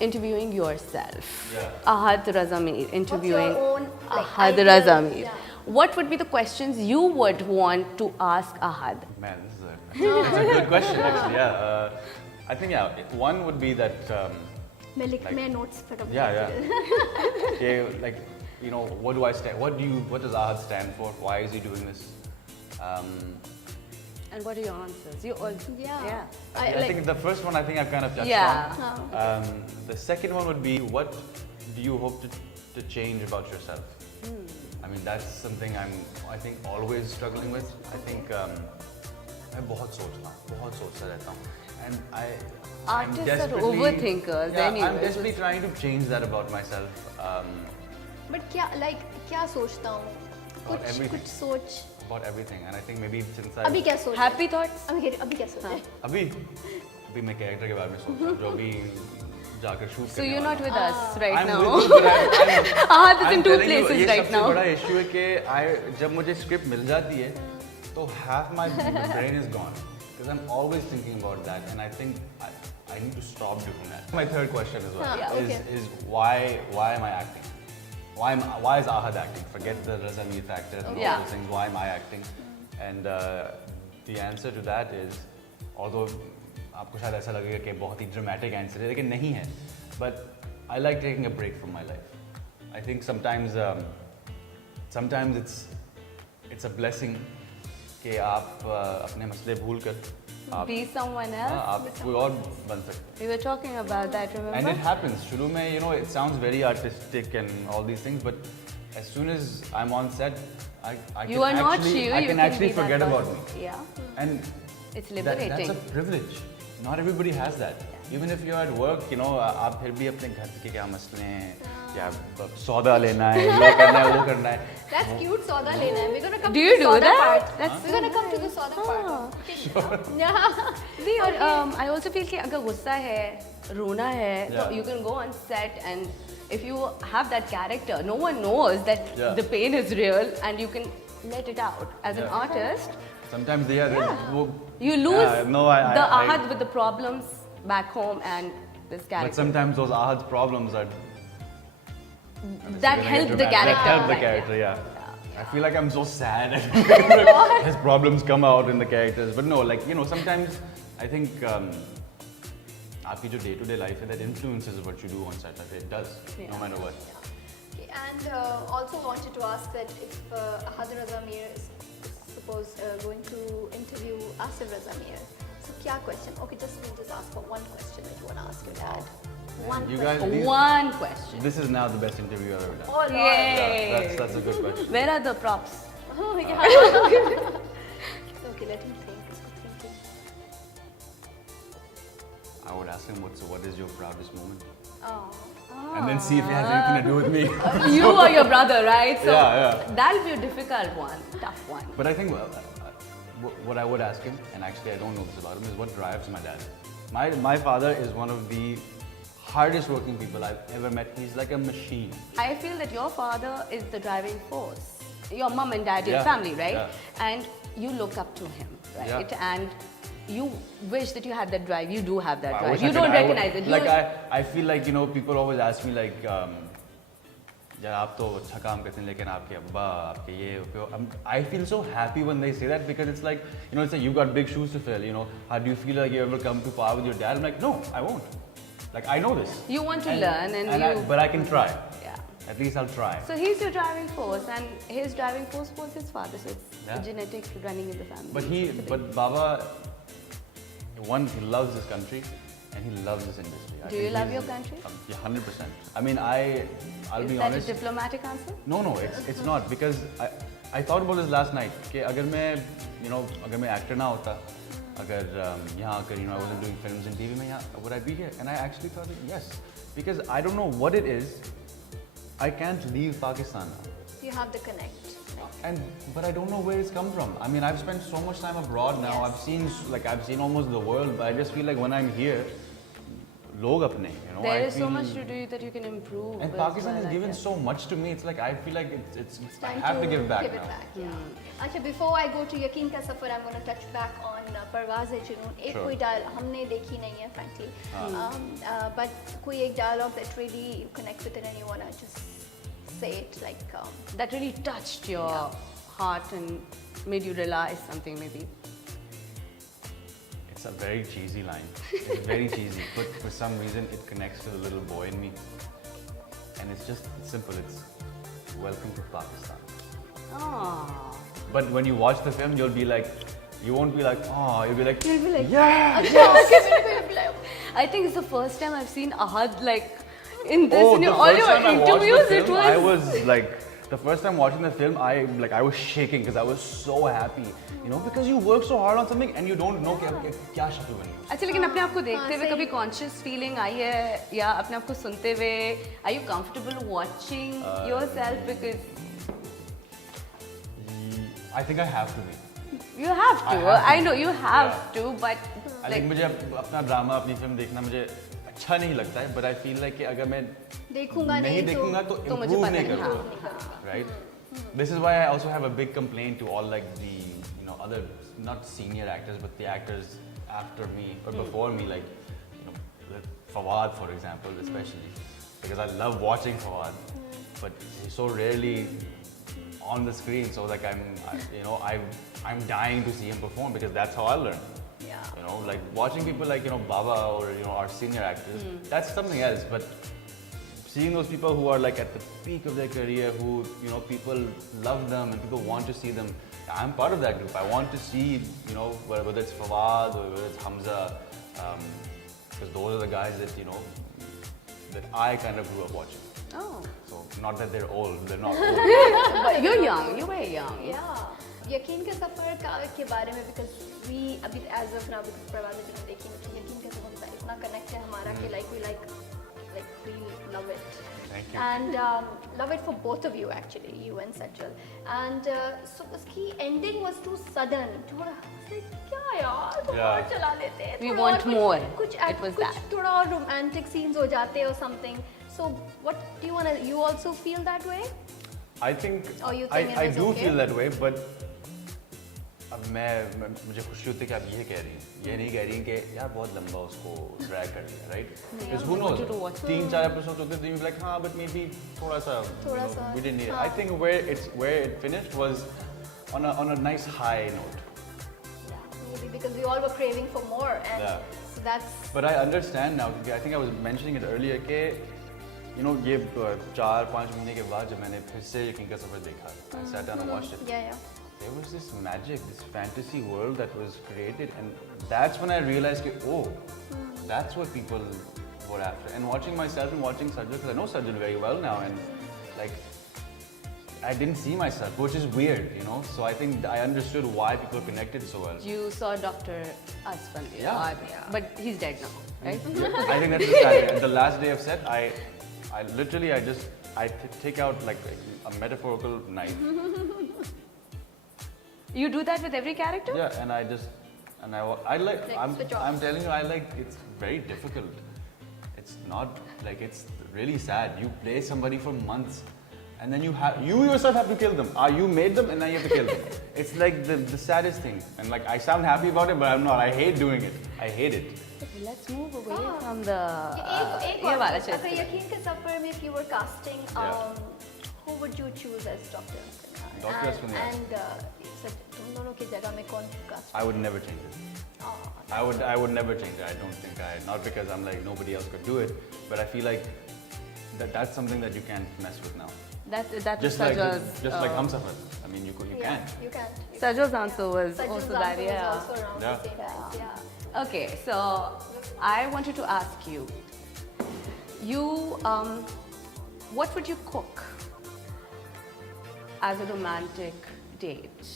interviewing yourself. Yeah. Ahad Raza Mir interviewing What's your own, like, Ahad ideal- Raza Mir. yeah. What would be the questions you would want to ask Ahad? Man, this is that's a good question actually. Yeah. I think one would be that. मैं लिख Like- मैं notes फटाफट Yeah. Okay, like, what do I stand? What does Ahad stand for? Why is he doing this? And what are your answers? You all, Yeah. I think the first one I've kind of touched Yeah. on. The second one would be, what do you hope to change about yourself? I mean, that's something I think always struggling with. I think मैं बहुत सोचता रहता हूँ, and I'm Artists are desperately- overthinkers Yeah, anyway. I'm desperately trying to change that about myself. But क्या सोचता हूँ everything. कुछ सोच About everything, and I think maybe since अभी क्या सोच happy thoughts? अभी क्या सोच अभी मैं कैरेक्टर के बारे में सोच रहा हूँ, जो अभी जाकर shoot So you're not with us right I'm now. with you, but I'm Ahad is I'm in two telling you, places ये right सबसे now. बड़ा इशू है कि जब मुझे स्क्रिप्ट मिल जाती है तो half my brain is gone because I'm always thinking about that, and I think I need to stop doing that. My third question as well Yeah, okay. is why am I acting? Why is Ahad acting? Forget the Raza Mir factor and all Yeah. those things. Why am I acting? And the answer to that is, although आपको शायद ऐसा लगेगा कि बहुत ही dramatic answer है, लेकिन नहीं है. But I like taking a break from my life. I think sometimes it's a blessing कि आप अपने मसले भूल कर आप Be someone else. आप कोई और बन सकते We were talking about that, remember? हैं. And it happens. शुरू में it sounds very artistic and all these things, but as soon as I'm on set, I You can are not actually, you. I you can actually be that forget about me. person. Yeah. And It's that's liberating. a privilege. Not everybody has that. Even if you're at work, आप फिर भी अपने घर के क्या मसले हैं, क्या सौदा लेना है, ये करना है, वो करना है. That's cute सौदा लेना है. We're gonna come Do to you the do सौदा that? part. That's We're gonna come to the सौदा part. Yeah. See, और I also feel कि अगर गुस्सा है, रोना है, Yeah. so you can go on set and if you have that character, no one knows that Yeah. the pain is real and you can let it out. As an Yeah. artist, Sometimes you lose the I- ahad with the problems back home and this But character. sometimes those Ahad's problems are That help the character. Help the right, character, yeah. I feel like I'm so sad. His problems come out in the characters, but no, sometimes I think आपकी जो day-to-day life है, that influences what you do on set. It does, no Yeah. matter what. Okay, and also wanted to ask that if Ahad Raza Mir is suppose going to interview Asif Raza Mir, so क्या question? Okay, we'll just ask for one question that you want to ask your dad. One You question. guys, One question. this is now the best interview I've ever done. Oh, Lord. Yay! Yeah, that's a good question. Where are the props? Oh, yeah. Okay, let him think. Thinking. I would ask him, what is your proudest moment? Oh. And then see if it has anything to do with me. You or your brother, right? So Yeah. that'll be a difficult one, tough one. But I think what I would ask him, and actually I don't know this about him, is what drives my dad. My father is one of the hardest working people I've ever met. He's like a machine. I feel that your father is the driving force. Your mom and dad, your Yeah, family, right? yeah. And you look up to him, right? Yeah. And you wish that you had that drive. You do have that I drive. wish You I don't could- I would- recognize it. Like You- I feel like people always ask me like, यार आप तो अच्छा काम करते हैं लेकिन आपके अब्बा आपके ये I feel so happy when they say that because it's like it's like you got big shoes to fill. How do you feel like you ever come to power with your dad? I'm like, no, I won't. Like I know this. You want to learn and but I can try. Yeah. At least I'll try. So he's your driving force, and his driving force was his father. So it's Yeah. genetic running in the family. But Baba, one, he loves this country and he loves this industry. I Do think you love he's- your country? Yeah, 100%. I mean, I'll Is be that honest. a diplomatic answer? No, it's not because I thought about this last night कि अगर मैं अगर मैं actor ना होता, अगर यहाँ आकर I wasn't doing films and TV में would I be here? And I actually thought that yes, because I don't know what it is. I can't leave Pakistan now. You have the connect. But I don't know where it's come from. I mean, I've spent so much time abroad now. Yes. I've seen almost the world. But I just feel like when I'm here, log apne, you know. There I is so feel- much to do that you can improve. And as Pakistan well, has I given guess. so much to me. It's like I feel like it's I Time have to give back give now. it back, yeah. अच्छा, before I go to Yaqeen Ka Safar, I'm going to touch back on Parwaaz-e-Junoon. एक Sure. कोई हमने देखी नहीं है, frankly. But कोई एक dialogue that really you connect with it and you want to just say it like. That really touched your heart and made you realize something maybe. It's a very cheesy line. It's very cheesy, but for some reason it connects to the little boy in me. And it's just simple. It's welcome to Pakistan. Ah. But when you watch the film, you'll be like, you won't be like, oh, you'll be like, Yeah. yeah. I think it's the first time I've seen Ahad like in this. Oh, in the all first your time I watched interviews, the it film, was. I was like, the first time watching the film, I was shaking because I was so happy, you know, because you work so hard on something and you don't know क्या शक्ल बनी. अच्छा, लेकिन अपने आप को देखते हुए सही। कभी कॉन्शियस फीलिंग आई है या अपने आप को सुनते हुए are you comfortable watching yourself because I think I have to be. you have to. I have I to. know you have Yeah. to, but I like think मुझे अपना ड्रामा अपनी फिल्म देखना मुझे अच्छा नहीं लगता है, but I feel like कि अगर मैं देखूंगा नहीं नहीं देखूंगा तो तो मुझे improve पता नहीं नहीं, करूँगा, right? This is why I also have a big complaint to all like the other not senior actors but the actors after me or before me, like Fawad, for example, especially because I love watching Fawad, but he's so rarely on the screen. So like I'm dying to see him perform because that's how I learn. Yeah. You know, like watching people like Baba or our senior actors, that's something else. But seeing those people who are like at the peak of their career, who people love them and people want to see them, I'm part of that group. I want to see whether it's Fawad or whether it's Hamza, because those are the guys that that I kind of grew up watching. oh, So not that they're old, they're not old. but you're young. You were young. Yeah. यकीन के सफर के बारे में because we अभी as of now because परवाज़-ए-जुनून देखी नहीं तो यकीन के सफर के साथ इतना connect है हमारा कि like we love it. Thank you. And love it for both of you actually, you and Sajjal. And so उसकी ending was too sudden. थोड़ा क्या यार थोड़ा और चला लेते हैं. We थोड़ा want और कुछ- more. कुछ It was कुछ that. थोड़ा और romantic scenes हो जाते or something. So what do you wanna? You also feel that way? I think Or you think it I was do okay? feel that way, but अब मुझे खुशी होती है कि आप ये कह रही हैं, ये नहीं कह रही हैं कि यार बहुत लंबा उसको ड्रैग कर दिया, right? Because who knows? wanted to watch 3-4 episodes होते तो you'd be like हाँ, but maybe थोड़ा सा we didn't need it. I think where it finished was on a nice high note. Maybe because we all were craving for more, and Yeah. so that's But I understand now. I think I was mentioning it earlier कि ये 4-5 महीने के बाद जब मैंने फिर से यकीन का सफर देखा, I sat down and watched it. yeah. There was this magic, this fantasy world that was created, and that's when I realized that, that's what people were after. And watching myself and watching Sajjal, because I know Sajjal very well now, and like I didn't see myself, which is weird, So I think I understood why people connected so well. You saw Dr. Asfal. Yeah. But he's dead now, right? I think that's the sad. The last day of set, I literally take out like a metaphorical knife. You do that with every character? Yeah, and I like switch off. I'm telling you, it's very difficult. It's not like it's really sad. You play somebody for months, and then you yourself have to kill them. You made them, and now you have to kill them. It's like the saddest thing. And like I sound happy about it, but I'm not. I hate doing it. I hate it. Let's move away from the. एक ये और वाला अगर चलते हैं. यकीन के सफर में if you were casting, Yeah. who would you choose as Dr. Asfal? Dr. Asfal, yeah. And तुम दोनों की जगह में कौन cast? I would never change it. I would never change it. I don't think not because I'm like nobody else could do it, but I feel like that's something that you can't mess with now. That's Just like Sajjal's, like Humsafar. I mean, you Yeah, can. you can't. Sajjal's answer was Sajjal's also answer that, was yeah. also around Yeah. the same lines, yeah. Okay, so I wanted to ask you, what would you cook as a romantic date?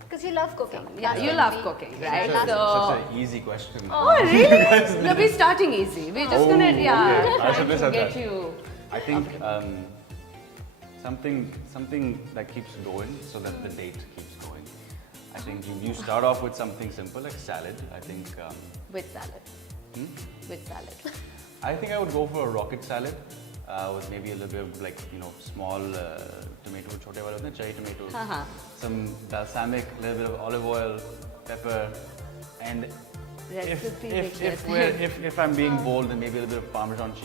Because you love cooking. Yeah, That's you what love we- cooking, yeah, right? that's- So- Such an easy question. Oh, really? No, we're starting easy. We're just gonna, okay. yeah, I should trying to have get that. you. I think something that keeps going so that the date keeps going. I think you start off with something simple like salad. I think With salad. with salad? I think I would go for a rocket salad with maybe a little bit of like, you know, small tomato, chote wale hote hain, cherry tomatoes, Uh-huh. some balsamic, a little bit of olive oil, pepper, and Recipe if I'm being bold, then maybe a little bit of Parmesan